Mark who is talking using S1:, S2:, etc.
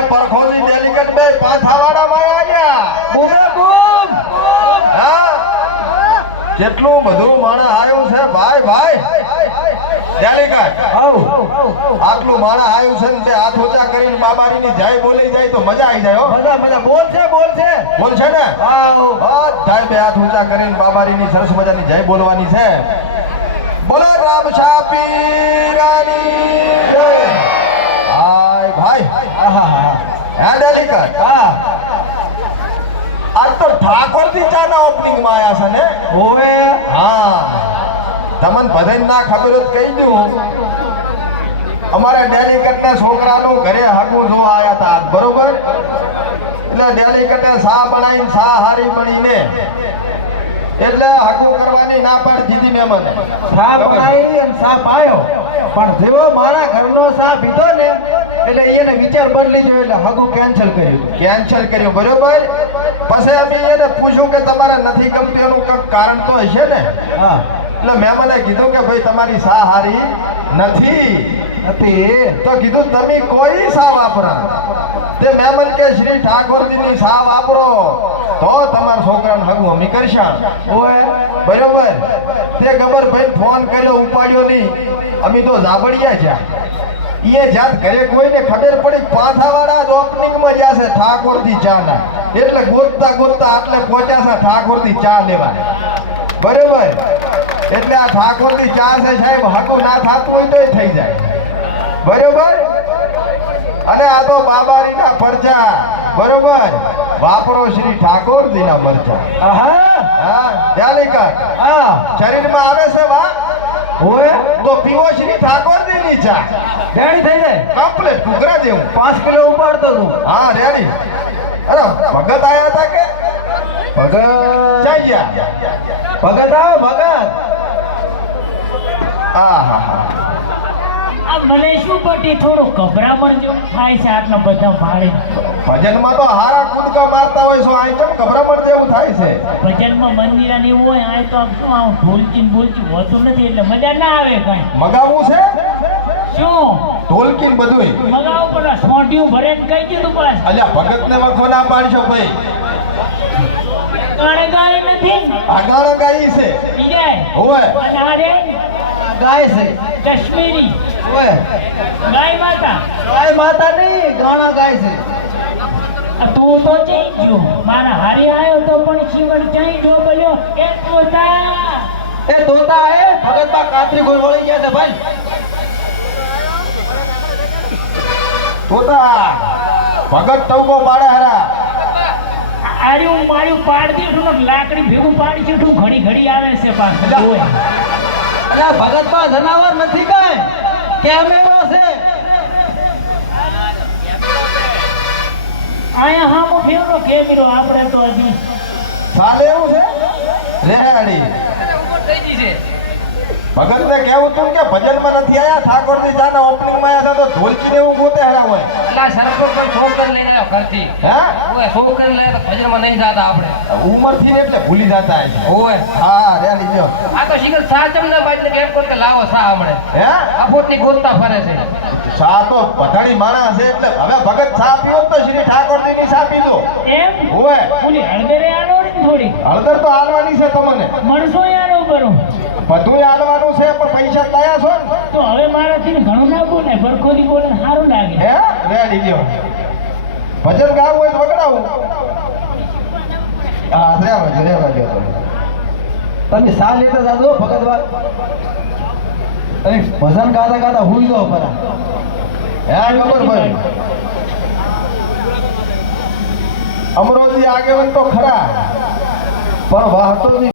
S1: પરખોની delegate બે પાથાવાડામાં આવ્યા
S2: બૂમે બૂમ!
S1: હા. કેટલું બધું માણસ આવ્યું છે ભાઈ ભાઈ. આટલું માણા આવ્યું છે ને હાથ ઊંચા કરીને બાબાની જય બોલી જાય તો મજા આવી જાય હો.
S2: મજા મજા. બોલ છે બોલ છે.
S1: બોલ છે ને?
S2: આવ.
S1: બે હાથ ઊંચા કરીને બાબારીની સરસ મજાની જય બોલવાની છે. બોલો રામ પીરાની
S2: હા.
S1: આજ તો ઓપનિંગમાં આયા છે ને?
S2: હોવે.
S1: હા. તમને બધાને ના ખબર જ કહી દઉં. અમારા ડેલિકેટ ના છોકરાનું ઘરે હગું જોવા આયા હતા બરોબર? એટલે ડેલિકેટે સા બનાવીને સા હારી બનીને એટલે હગું કરવાની ના પાડ દીધી મેં મને
S2: સાપ આવી અને સાપ આવ્યો પણ જેવો મારા ઘરનો સાપ પીધો ને એટલે એને વિચાર બદલી દીધો એટલે હગું કેન્સલ કર્યું.
S1: કેન્સલ કર્યું બરોબર? પછી અમે એને પૂછ્યું કે તમારે નથી ગમતું એનું કંઈક કારણ તો હશે ને?
S2: હા.
S1: એટલે મેં મને કીધું કે ભાઈ તમારી સા હારી નથી.
S2: હતી.
S1: તો કીધું તમે કોઈ સા વાપરા. તે મેમન કે શ્રી ઠાકોરજીની સા વાપરો તો તમારા છોકરાને હગું અમી કરશા.
S2: ઓય,
S1: બરોબર. તે ગબર ભાઈ ફોન કર્યો, ઉપાડ્યો નહીં. અમે તો જાબડિયા છે એ જાત ઘરે કોઈને ખબર પડી પાથાવાળા જ ઓપનિંગમાં જશે ઠાકોરજી ચા ના એટલે ગોતતા ગોતતા આટલે પહોંચ્યા છે ઠાકોરજી ચા લેવા. બરોબર. એટલે આ ઠાકોરજી ચા છે સાહેબ હકું ના થતું હોય તોય થઈ જાય. બરોબર? અને આ તો બાબારીના પરચા બરોબર? વાપરો શ્રી ઠાકોરજીના
S2: આહા.
S1: હા જાલિકા
S2: હા.
S1: શરીરમાં આવે છે વા
S2: હોવે
S1: તો પીવો શ્રી ઠાકોરજીની ચા.
S2: રેડી થઈ જાય.
S1: કમ્પ્લીટ ઘૂઘરા જેવું.
S2: પાંચ કિલો ઉપાડતો તું.
S1: હા રેડી. અરે ભગત આયા હતા કે?
S2: ભગત.
S1: જઈ
S2: ભગત આવે ભગત.
S1: હા હા હા.
S3: આ મને શું પટી થોડું ગભરામણ જેવું થાય છે આટલા બધા ભાડે
S1: ભજનમાં તો હારા કૂદકા મારતા હોય છો અહીં કેમ ગભરામણ જેવું થાય છે?
S3: ભજનમાં મંદિર ને એવું હોય આ તો આમ શું આમ ઢોલકી બોલકી હોતું નથી એટલે મજા ના આવે કાંઈ.
S1: મગાવવું છે?
S3: શું?
S1: ઢોલકી ને બધુંય?
S3: મગાવો પણ સોંટિયું ભરે કઈ કીધું દીધું પાસ
S1: અલ્યા ભગત ને વખો ના પાડશો ભાઈ
S3: કાણે ગાય નથી.
S1: આ ગાય ગાઈ છે.
S3: બીજા
S1: હોય.
S3: અને આ રે?
S2: ગાય છે.
S3: કાશ્મીરી.
S2: ઓય
S3: ગાય માતા?
S2: ગાય માતા નહીં ગાણા ગાય છે.
S3: તું તો ચઈ ગયો. મારા હારી આવ્યો તો પણ શિવણ ક્યાંય જો બોલ્યો એ તોતા.
S2: એ તોતા એ ભગત બા કાતરી કોઈ વળી ગયા છે ભાઈ.
S1: તોતા. ભગત તવકો પાડે હરા.
S3: આરી હું માર્યું પાડતી છું લાકડી ભેગું પાડી છું. ઘણી ઘડી આવે છે પાછું. ઓય.
S2: અલા ભગત બા જનાવર નથી કાંઈ. કેમેરો છે.
S3: આયા હામો ફેરનો કેમેરો આપણે તો હજી
S1: ચાલે એવું છે? રેહાડી ભગત ને કેવું તું કે ભજનમાં નથી આયા ઠાકોરજી જાના ઓપનિંગમાં આયા હતા તો ઢોલકી ને એવું ગોતે હરા હોય
S4: એટલે સરપંચ કોઈ છોકર લઈને આવ્યો ઘરથી.
S1: હે?
S4: ઓય છોકર લઈને તો ભજનમાં નહીં જાતા આપણે.
S1: ઉંમરથી એટલે ભૂલી જાતા હશે.
S4: ઓય.
S1: હા રે લીજો
S4: આ તો સિંગલ સાચમ ના બાજને કેમ કોણ કે લાવો સા હમણે.
S1: હે?
S4: અપોતની ગોતતા ફરે છે.
S1: સા તો પધાડી માણસ છે એટલે હવે ભગત સા પીવો તો શ્રી ઠાકોરજી ની સા પીધો
S3: એમ?
S1: ઓય.
S3: પૂરી હળદર ને થોડી.
S1: હળદર તો હાલવાની છે તમને.
S3: મણસો આનો કરું
S1: બધું હાલવાનું છે પણ પૈસા લાયા છો?
S3: તો હવે મારાથી ઘણું ના બોલે ભરખોથી બોલે સારું લાગે.
S1: હે? રેડી લ્યો ભજન ગાવું હોય તો વગડાવું. હા રેવા દો રેવા દો
S2: તમે સા લેતા જાજો ભગત બા અરે ભજન ગાતા ગાતા હુઈ ગયો પરા.
S1: હે ખબર ભાઈ અમરોજી આગેવન તો ખરા પણ વાહતો